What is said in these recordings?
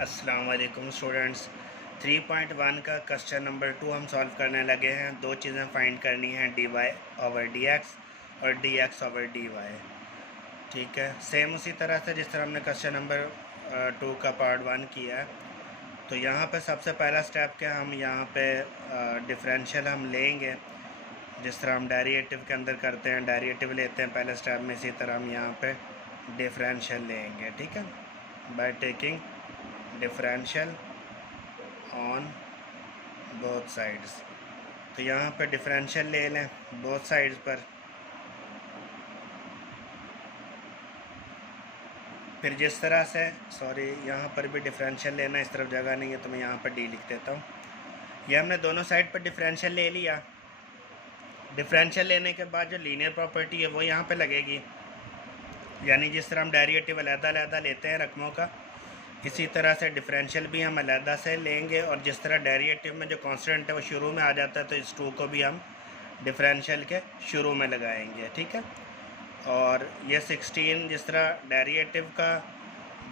अस्सलाम वालेकुम स्टूडेंट्स। 3.1 का क्वेश्चन नंबर 2 हम सॉल्व करने लगे हैं। दो चीज़ें फाइंड करनी हैं, D Y over D X और D X over D Y. ठीक है, सेम उसी तरह से जिस तरह हमने क्वेश्चन नंबर 2 का पार्ट 1 किया है। तो यहाँ पे सबसे पहला स्टेप क्या, हम यहाँ पे डिफरेंशियल हम लेंगे जिस तरह हम डेरिवेटिव के अंदर करते हैं, डेरिवेटिव लेते हैं पहले स्टेप में, इसी तरह हम यहाँ पे डिफरेंशियल लेंगे। ठीक है, by taking differential on both sides. तो यहाँ पर डिफरेंशियल ले लें बोथ साइड्स पर। फिर जिस तरह से यहाँ पर भी डिफरेंशियल लेना, इस तरफ जगह नहीं है तो मैं यहाँ पर डी लिख देता हूँ। ये हमने दोनों साइड पर डिफरेंशियल ले लिया। डिफरेंशियल लेने के बाद जो लीनियर प्रॉपर्टी है वो यहाँ पे लगेगी, यानी जिस तरह हम डेरिवेटिव अलग-अलग लेते हैं रकमों का, इसी तरह से डिफरेंशियल भी हम अलग से लेंगे। और जिस तरह डेरिवेटिव में जो कांस्टेंट है वो शुरू में आ जाता है, तो इस 2 को भी हम डिफरेंशियल के शुरू में लगाएंगे। ठीक है, और ये 16 जिस तरह डेरिवेटिव का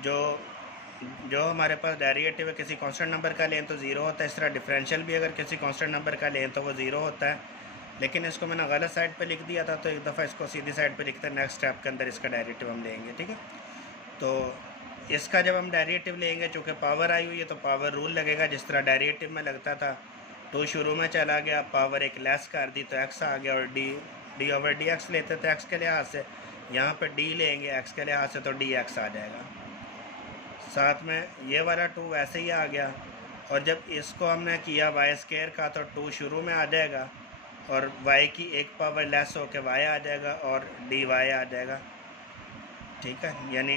जो हमारे पास डेरिवेटिव है किसी कांस्टेंट नंबर का लें तो ज़ीरो होता है, इस तरह डिफरेंशियल भी अगर किसी कांस्टेंट नंबर का लें तो वो ज़ीरो होता है। लेकिन इसको मैंने गलत साइड पे लिख दिया था, तो एक दफ़ा इसको सीधी साइड पे लिखते हैं, नेक्स्ट स्टेप के अंदर इसका डेरिवेटिव हम लेंगे। ठीक है, तो इसका जब हम डेरिवेटिव लेंगे, चूँकि पावर आई हुई है तो पावर रूल लगेगा जिस तरह डेरिवेटिव में लगता था। 2 शुरू में चला गया, पावर एक लेस कर दी तो एक्स आ गया, और डी ओवर डी एक्स लेते थे एक्स के लिहाज से, यहाँ पर डी लेंगे एक्स के लिहाज से तो डी एक्स आ जाएगा। साथ में ये वाला 2 वैसे ही आ गया, और जब इसको हमने किया वाई स्क्वायर का तो 2 शुरू में आ जाएगा और y की एक पावर लेस होकर y आ जाएगा और dy आ जाएगा। ठीक है, यानी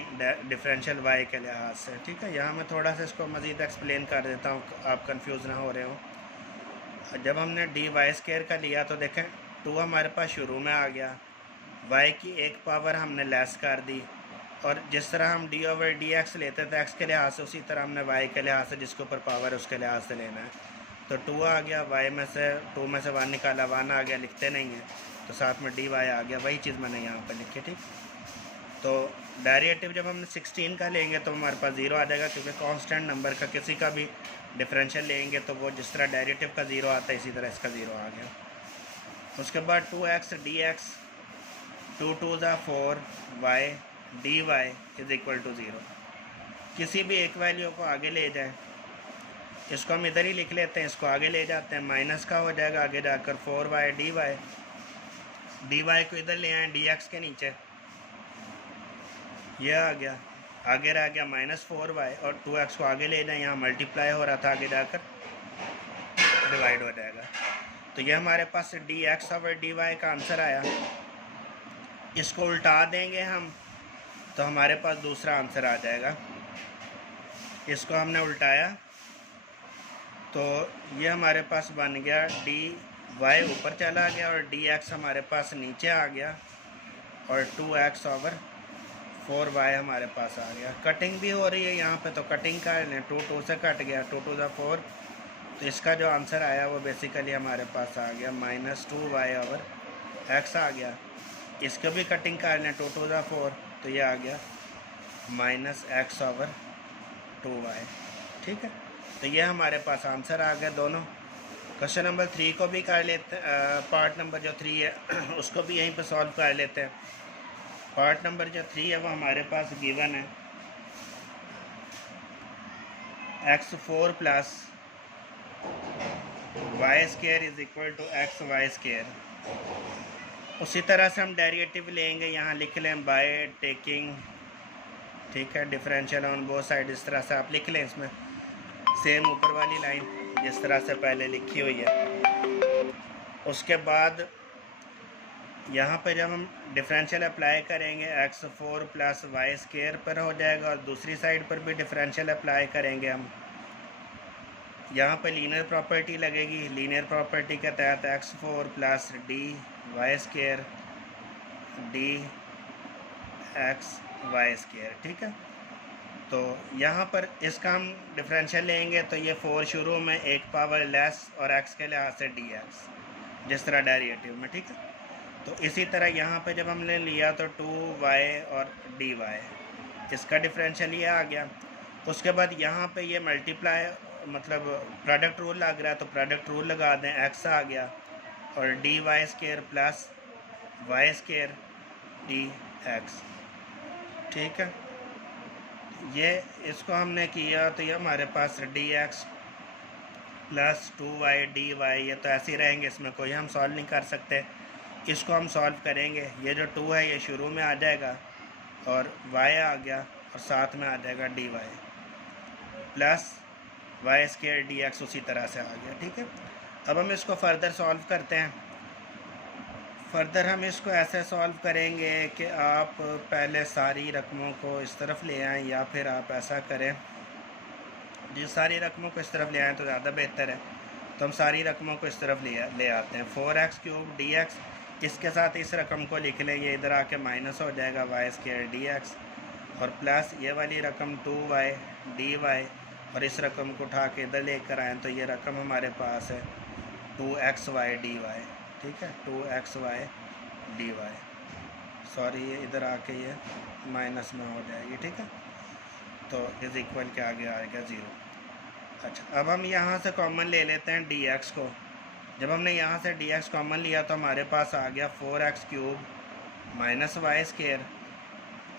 डिफरेंशियल y के लिहाज से। ठीक है, यहाँ मैं थोड़ा सा इसको मज़ीद एक्सप्लेन कर देता हूँ, आप कंफ्यूज ना हो रहे हो। जब हमने डी वाई स्क्वायर का लिया तो देखें 2 हमारे पास शुरू में आ गया, y की एक पावर हमने लेस कर दी, और जिस तरह हम डी ओवर डी एक्स लेते थे एक्स के लिहाज से, उसी तरह हमने y के लिहाज से जिसके ऊपर पावर है उसके लिहाज से लेना है। तो 2 आ गया, y में से 2 में से 1 निकाला, 1 आ गया, लिखते नहीं है तो साथ में dy आ गया, वही चीज़ मैंने यहाँ पर लिखी। ठीक, तो डेरिवेटिव जब हम 16 का लेंगे तो हमारे पास 0 आ जाएगा, क्योंकि कांस्टेंट नंबर का किसी का भी डिफरेंशियल लेंगे तो वो जिस तरह डेरिवेटिव का 0 आता है इसी तरह इसका 0 आ गया। उसके बाद 2x dx 2 2 4 y dy is equal to 0। किसी भी एक वैल्यू को आगे ले जाए, इसको हम इधर ही लिख लेते हैं, इसको आगे ले जाते हैं, माइनस का हो जाएगा आगे जाकर 4y dy को इधर ले आए dx के नीचे, ये आ गया, आगे रह गया -4y, और 2x को आगे ले जाए, यहाँ मल्टीप्लाई हो रहा था, आगे जाकर डिवाइड हो जाएगा। तो ये हमारे पास dx ओवर dy का आंसर आया। इसको उल्टा देंगे हम तो हमारे पास दूसरा आंसर आ जाएगा। इसको हमने उल्टाया तो ये हमारे पास बन गया dy ऊपर चला गया और dx हमारे पास नीचे आ गया, और 2x ओवर 4y हमारे पास आ गया। कटिंग भी हो रही है यहाँ पे, तो कटिंग कर लें, 2 2 से कट गया, 2 2 4, तो इसका जो आंसर आया वो बेसिकली हमारे पास आ गया -2y ओवर x आ गया। इसको भी कटिंग कर लें, 2 2 4, तो ये आ गया -x ओवर 2y। ठीक है, तो ये हमारे पास आंसर आ गया दोनों। क्वेश्चन नंबर 3 को भी कर लेते, पार्ट नंबर जो 3 है उसको भी यहीं पर सॉल्व कर लेते हैं। पार्ट नंबर जो 3 है वो हमारे पास गिवन है x4 plus y square is equal to xy square. उसी तरह से हम डेरिवेटिव लेंगे, यहाँ लिख लें बाय टेकिंग, ठीक है, डिफरेंशियल ऑन बोथ साइड, इस तरह से आप लिख लें, इसमें सेम ऊपर वाली लाइन जिस तरह से पहले लिखी हुई है। उसके बाद यहाँ पे जब हम डिफरेंशियल अप्लाई करेंगे x4 प्लस वाई स्क्वायर पर हो जाएगा, और दूसरी साइड पर भी डिफरेंशियल अप्लाई करेंगे हम। यहाँ पे लीनियर प्रॉपर्टी लगेगी, लीनियर प्रॉपर्टी के तहत x4 plus d y square d x y square. ठीक है, तो यहाँ पर इसका हम डिफरेंशियल लेंगे तो ये 4 शुरू में एक पावर लेस और x के लिहाज से dx, जिस तरह डेरिवेटिव में। ठीक है, तो इसी तरह यहाँ पे जब हमने लिया तो 2y और dy, इसका डिफरेंशियल ये आ गया। उसके बाद यहाँ पे ये मल्टीप्लाई मतलब प्रोडक्ट रूल लग रहा है तो प्रोडक्ट रूल लगा दें, एक्स आ गया और D Y square plus Y square D X. ठीक है, ये इसको हमने किया तो ये हमारे पास D X plus 2y D Y, ये तो ऐसे ही रहेंगे, इसमें कोई हम सॉल्व नहीं कर सकते। इसको हम सॉल्व करेंगे, ये जो 2 है ये शुरू में आ जाएगा और y आ गया और साथ में आ जाएगा d y plus Y square D x उसी तरह से आ गया। ठीक है, अब हम इसको फर्दर सॉल्व करते हैं। फर्दर हम इसको ऐसे सॉल्व करेंगे कि आप पहले सारी रकमों को इस तरफ ले आएँ या फिर आप ऐसा करें जी सारी रकमों को इस तरफ ले आएँ तो ज़्यादा बेहतर है। तो हम सारी रकमों को इस तरफ ले आते हैं। 4x³ डी एक्स, इसके साथ इस रकम को लिख लें, ये इधर आके माइनस हो जाएगा वाई स्केयर डी एक्स और प्लस ये वाली रकम 2y डी वाई और इस रकम को उठा के इधर लेकर आएँ तो ये रकम हमारे पास है 2xy डी वाई। ठीक है, 2xy डी वाई, सॉरी ये इधर आके ये माइनस में हो जाएगी। ठीक है, तो इज इक्वल के आगे आएगा 0। अच्छा, अब हम यहाँ से कॉमन ले लेते हैं dx को। जब हमने यहाँ से dx कॉमन लिया तो हमारे पास आ गया 4x³ माइनस वाई स्केयर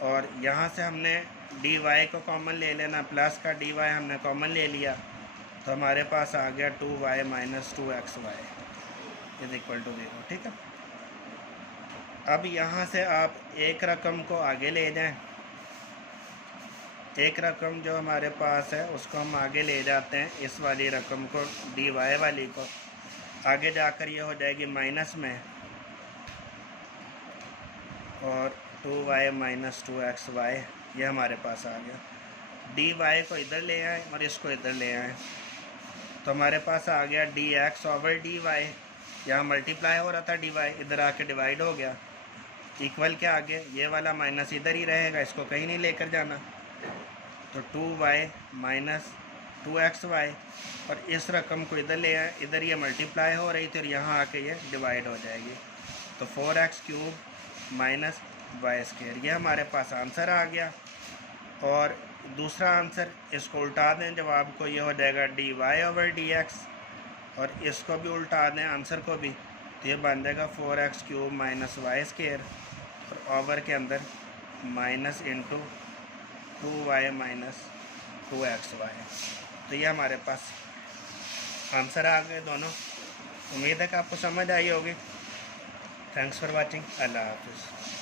और यहाँ से हमने dy को कॉमन ले लेना, प्लस का dy हमने कॉमन ले लिया तो हमारे पास आ गया 2y minus 2xy is equal to 0। ठीक है, अब यहाँ से आप एक रकम को आगे ले जाएं, एक रकम जो हमारे पास है उसको हम आगे ले जाते हैं, इस वाली रकम को डी वाई वाली को आगे जाकर ये हो जाएगी माइनस में और 2y माइनस 2xy ये हमारे पास आ गया। डी वाई को इधर ले आए और इसको इधर ले आए तो हमारे पास आ गया dx ओवर डी वाई, यहाँ मल्टीप्लाई हो रहा था dy, इधर आके डिवाइड हो गया, इक्वल के आगे ये वाला माइनस इधर ही रहेगा, इसको कहीं नहीं लेकर जाना। तो 2y माइनस 2xy और इस रकम को इधर ले आए, इधर ये मल्टीप्लाई हो रही थी और यहाँ आके ये डिवाइड हो जाएगी। तो 4x³ माइनस वाई स्केयर, ये हमारे पास आंसर आ गया। और दूसरा आंसर इसको उल्टा दें जवाब को, ये हो जाएगा dy ओवर dx और इसको भी उल्टा दें आंसर को भी, तो ये बन जाएगा 4x³ माइनस वाई स्केयर और ओवर के अंदर minus into 2y minus 2xy। तो ये हमारे पास आंसर आ गए दोनों। उम्मीद है कि आपको समझ आई होगी। Thanks for watching. अल्लाह हाफिज़।